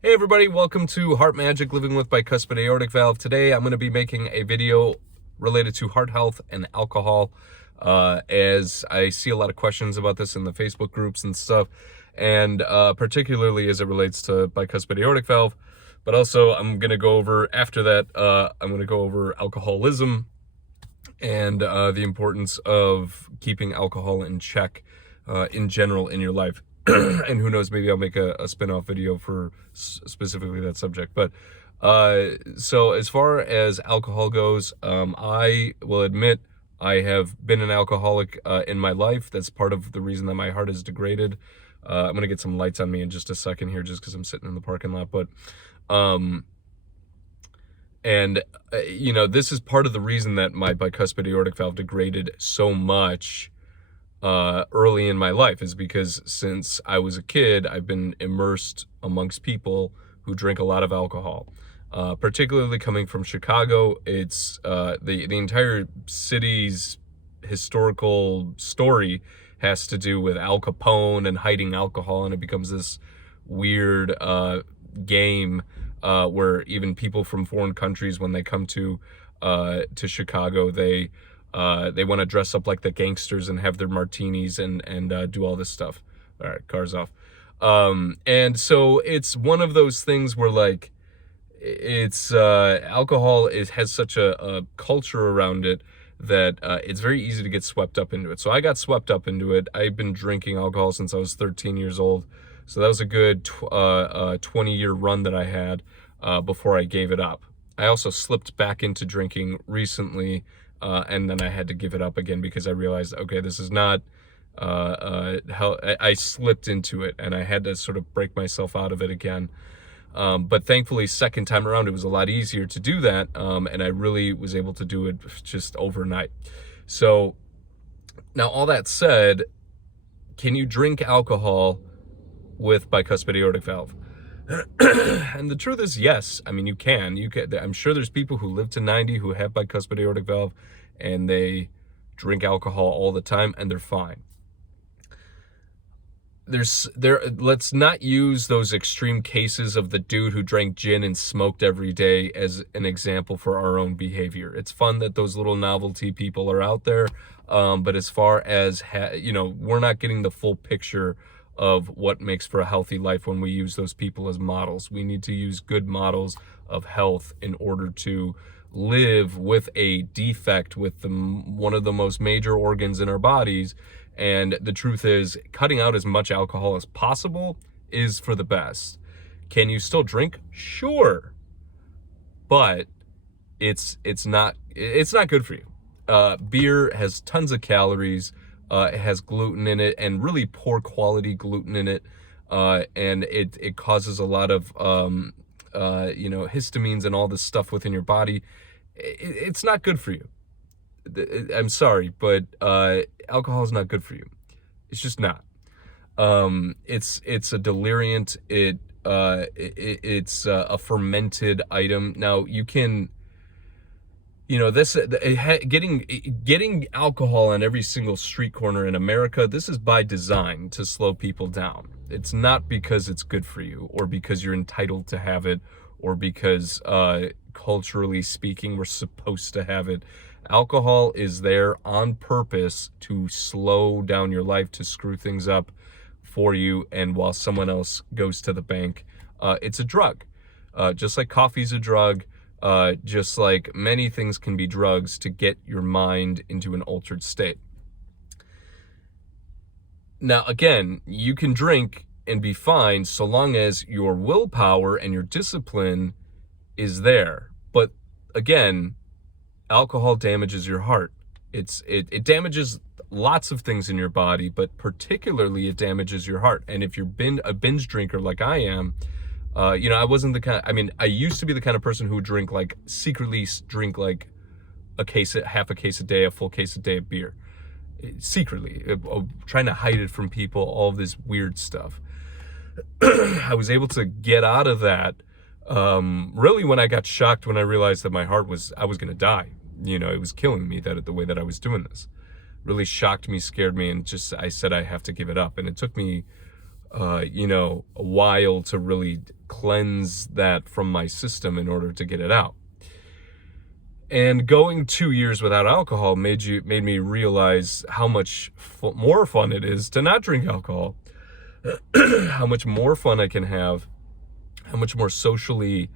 Hey everybody, welcome to Heart Magic Living with Bicuspid Aortic Valve. Today I'm going to be making a video related to heart health and alcohol, as I see a lot of questions about this in the Facebook groups and stuff, and particularly as it relates to bicuspid aortic valve. But also I'm going to go over, after that, I'm going to go over alcoholism and the importance of keeping alcohol in check in general in your life. And who knows, maybe I'll make a spin-off video for specifically that subject. But so as far as alcohol goes, I will admit I have been an alcoholic in my life. That's part of the reason that my heart is degraded. I'm going to get some lights on me in just a second here, just because I'm sitting in the parking lot. But this is part of the reason that my bicuspid aortic valve degraded so much early in my life, is because since I was a kid, I've been immersed amongst people who drink a lot of alcohol. Particularly coming from Chicago, it's the entire city's historical story has to do with Al Capone and hiding alcohol, and it becomes this weird game where even people from foreign countries, when they come to Chicago, they want to dress up like the gangsters and have their martinis and do all this stuff. All right, car's off. And so it's one of those things where, like, it's alcohol has such a culture around it that it's very easy to get swept up into it. So I got swept up into it. I've been drinking alcohol since I was 13 years old. So that was a good 20-year run that I had before I gave it up. I also slipped back into drinking recently, and then I had to give it up again because I realized, okay, this is not how I slipped into it, and I had to sort of break myself out of it again. But thankfully, second time around, it was a lot easier to do that, and I really was able to do it just overnight. So now, all that said, can you drink alcohol with bicuspid aortic valve? And the truth is, yes. I mean, you can. I'm sure there's people who live to 90 who have bicuspid aortic valve, and they drink alcohol all the time, and they're fine. Let's not use those extreme cases of the dude who drank gin and smoked every day as an example for our own behavior. It's fun that those little novelty people are out there, but as far as we're not getting the full picture of what makes for a healthy life when we use those people as models. We need to use good models of health in order to live with a defect with one of the most major organs in our bodies. And the truth is, cutting out as much alcohol as possible is for the best. Can you still drink? Sure. But it's not good for you. Beer has tons of calories. It has gluten in it, and really poor quality gluten in it, and it causes a lot of histamines and all this stuff within your body. It's not good for you. I'm sorry, but alcohol is not good for you. It's just not. It's a deliriant. It's a fermented item. Now you can. Getting alcohol on every single street corner in America, this is by design to slow people down. It's not because it's good for you, or because you're entitled to have it, or because culturally speaking we're supposed to have it. Alcohol is there on purpose to slow down your life, to screw things up for you, and while someone else goes to the bank. It's a drug. Just like coffee's a drug. Just like many things can be drugs to get your mind into an altered state. Now, again, you can drink and be fine so long as your willpower and your discipline is there. But again, alcohol damages your heart. It damages lots of things in your body, but particularly it damages your heart. And if you've been a binge drinker like I am, I wasn't the kind. I mean, I used to be the kind of person who would secretly drink like half a case a day, a full case a day of beer, secretly, trying to hide it from people. All of this weird stuff. I was able to get out of that really when I got shocked when I realized that I was going to die. It was killing me the way that I was doing this. Really shocked me, scared me, and I said I have to give it up. And it took me a while to really cleanse that from my system in order to get it out. And going 2 years without alcohol made me realize how much more fun it is to not drink alcohol, how much more fun I can have, how much more socially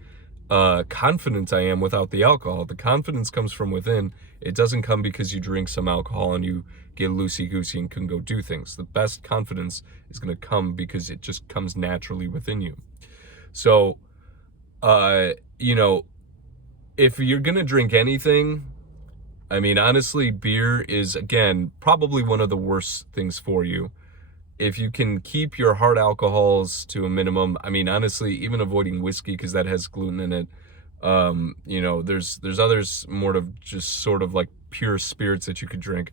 confident I am without the alcohol. The confidence comes from within. It doesn't come because you drink some alcohol and you get loosey-goosey and can go do things. The best confidence is going to come because it just comes naturally within you. So, if you're going to drink anything, I mean, honestly, beer is, again, probably one of the worst things for you. If you can keep your hard alcohols to a minimum, I mean, honestly, even avoiding whiskey because that has gluten in it. There's others more of just sort of like pure spirits that you could drink.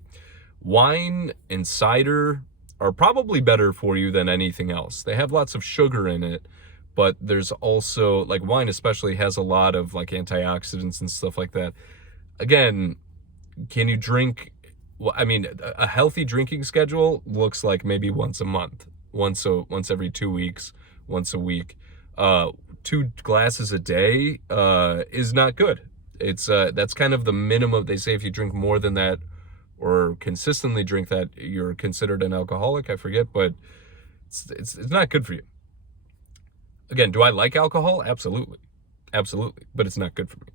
Wine and cider are probably better for you than anything else. They have lots of sugar in it, but there's also, like, wine especially has a lot of like antioxidants and stuff like that. Again, can you drink? Well, I mean, a healthy drinking schedule looks like maybe once a month, once every 2 weeks, once a week. 2 glasses a day is not good. It's that's kind of the minimum. They say if you drink more than that or consistently drink that, you're considered an alcoholic. I forget, but it's not good for you. Again, do I like alcohol? Absolutely, but it's not good for me.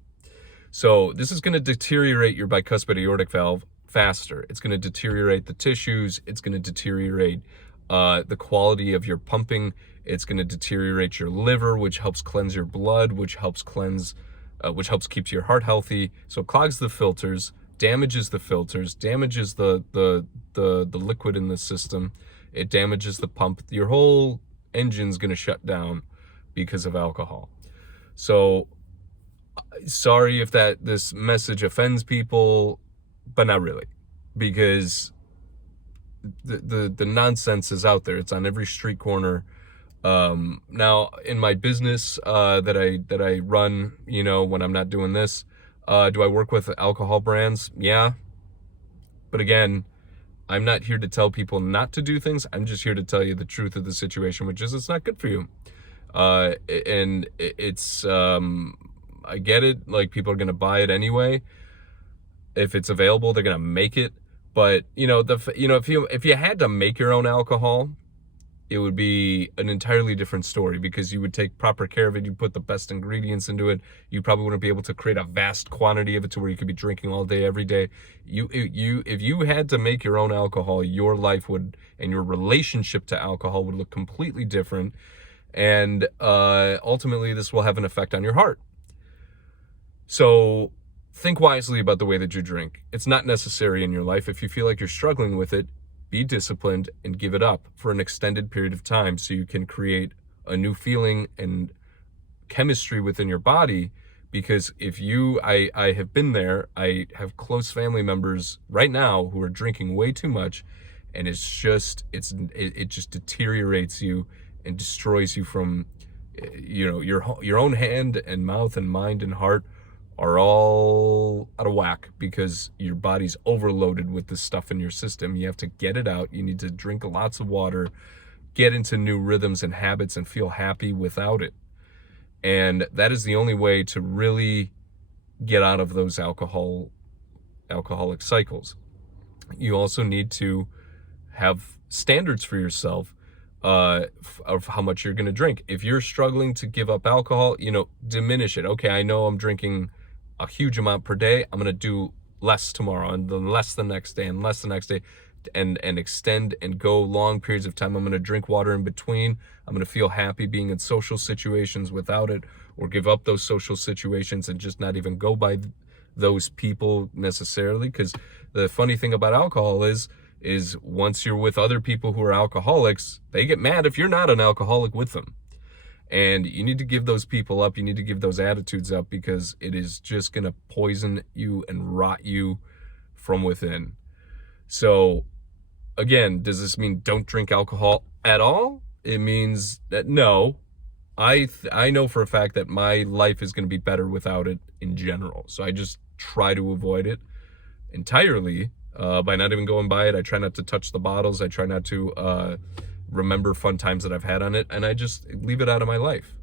So this is going to deteriorate your bicuspid aortic valve faster. It's going to deteriorate the tissues. It's going to deteriorate the quality of your pumping. It's going to deteriorate your liver, which helps cleanse your blood, which helps keep your heart healthy. So it clogs the filters, damages the filters, damages the liquid in the system. It damages the pump. Your whole engine's going to shut down because of alcohol. So sorry if this message offends people, but not really, because the nonsense is out there. It's on every street corner. Now in my business that I run, when I'm not doing this, do I work with alcohol brands? Yeah. But again, I'm not here to tell people not to do things. I'm just here to tell you the truth of the situation, which is it's not good for you. And it's I get it. Like, people are going to buy it anyway. If it's available, they're going to make it. But, if you had to make your own alcohol, it would be an entirely different story, because you would take proper care of it. You put the best ingredients into it. You probably wouldn't be able to create a vast quantity of it to where you could be drinking all day, every day. If you had to make your own alcohol, your life would, and your relationship to alcohol would look completely different. And ultimately, this will have an effect on your heart. So think wisely about the way that you drink. It's not necessary in your life. If you feel like you're struggling with it, be disciplined and give it up for an extended period of time so you can create a new feeling and chemistry within your body. Because I have been there. I have close family members right now who are drinking way too much, and it just deteriorates you and destroys you from, your own hand and mouth and mind and heart are all out of whack because your body's overloaded with this stuff in your system. You have to get it out. You need to drink lots of water, get into new rhythms and habits, and feel happy without it. And that is the only way to really get out of those alcoholic cycles. You also need to have standards for yourself of how much you're going to drink. If you're struggling to give up alcohol, diminish it. Okay, I know I'm drinking a huge amount per day. I'm going to do less tomorrow, and then less the next day, and less the next day, and extend and go long periods of time. I'm going to drink water in between. I'm going to feel happy being in social situations without it, or give up those social situations and just not even go by those people necessarily. Because the funny thing about alcohol is once you're with other people who are alcoholics, they get mad if you're not an alcoholic with them. And you need to give those people up. You need to give those attitudes up, because it is just going to poison you and rot you from within. So again, does this mean don't drink alcohol at all? It means that no, I know for a fact that my life is going to be better without it in general. So I just try to avoid it entirely by not even going by it. I try not to touch the bottles. I try not to remember fun times that I've had on it, and I just leave it out of my life.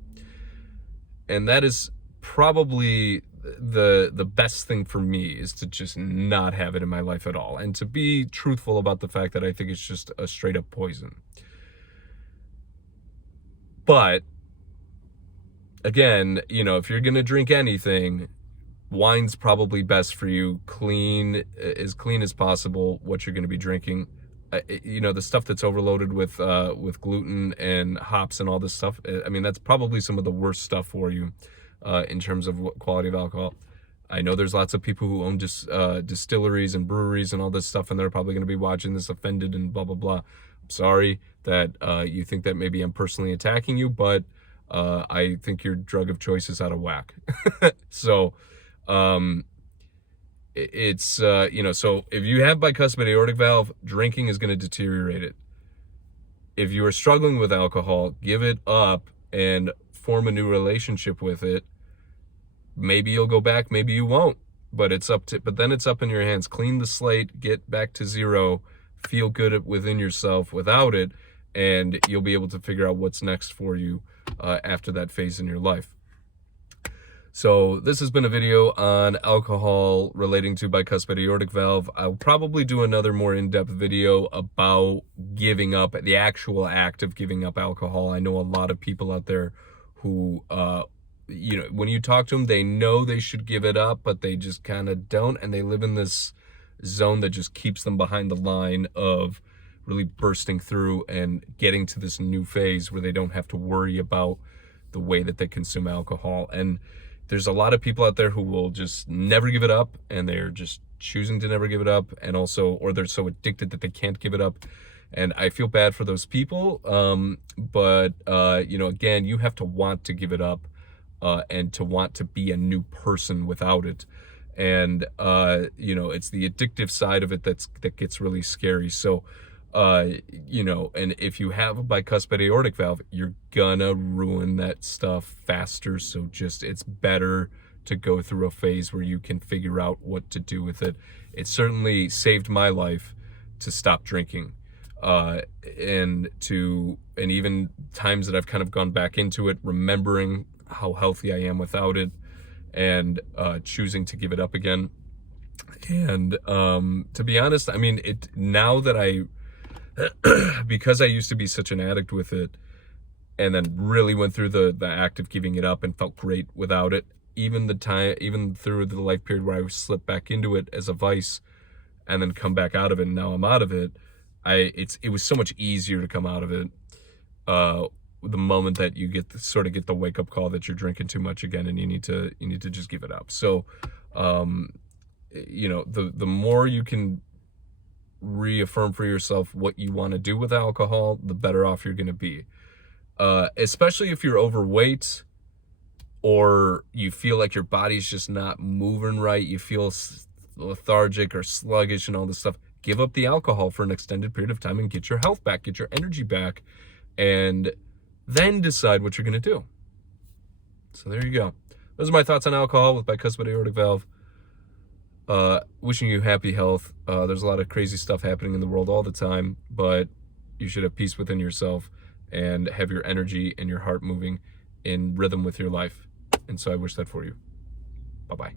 And that is probably the best thing for me, is to just not have it in my life at all, and to be truthful about the fact that I think it's just a straight up poison. But again, you know, if you're gonna drink anything, wine's probably best for you. Clean as possible what you're going to be drinking. You know, the stuff that's overloaded with gluten and hops and all this stuff, I mean, that's probably some of the worst stuff for you in terms of quality of alcohol. I know there's lots of people who own distilleries and breweries and all this stuff, and they're probably going to be watching this offended and blah blah blah. I'm sorry that you think that maybe I'm personally attacking you, but I think your drug of choice is out of whack. So it's you know, so if you have bicuspid aortic valve, drinking is going to deteriorate it. If you are struggling with alcohol, give it up and form a new relationship with it. Maybe you'll go back, maybe you won't, but then it's up in your hands. Clean the slate, get back to zero, feel good within yourself without it, and you'll be able to figure out what's next for you after that phase in your life. So this has been a video on alcohol relating to bicuspid aortic valve. I'll probably do another more in-depth video about giving up, the actual act of giving up alcohol. I know a lot of people out there who, you know, when you talk to them, they know they should give it up, but they just kind of don't, and they live in this zone that just keeps them behind the line of really bursting through and getting to this new phase where they don't have to worry about the way that they consume alcohol. And there's a lot of people out there who will just never give it up, and they're just choosing to never give it up, and also, or they're so addicted that they can't give it up. And I feel bad for those people. But you know, again, you have to want to give it up, and to want to be a new person without it. And you know, it's the addictive side of it that gets really scary. So you know, and if you have a bicuspid aortic valve, you're gonna ruin that stuff faster. So just, it's better to go through a phase where you can figure out what to do with it. It certainly saved my life to stop drinking, and even times that I've kind of gone back into it, remembering how healthy I am without it, and choosing to give it up again. And to be honest, I mean, now that because I used to be such an addict with it, and then really went through the act of giving it up and felt great without it, even through the life period where I slipped back into it as a vice and then come back out of it, and now I'm out of it, it was so much easier to come out of it the moment that you get the wake-up call that you're drinking too much again, and you need to just give it up. So you know, the more you can reaffirm for yourself what you want to do with alcohol, the better off you're going to be. Especially if you're overweight, or you feel like your body's just not moving right, you feel lethargic or sluggish and all this stuff, give up the alcohol for an extended period of time and get your health back, get your energy back, and then decide what you're going to do. So there you go. Those are my thoughts on alcohol with bicuspid aortic valve. Wishing you happy health. There's a lot of crazy stuff happening in the world all the time, but you should have peace within yourself and have your energy and your heart moving in rhythm with your life. And so I wish that for you. Bye-bye.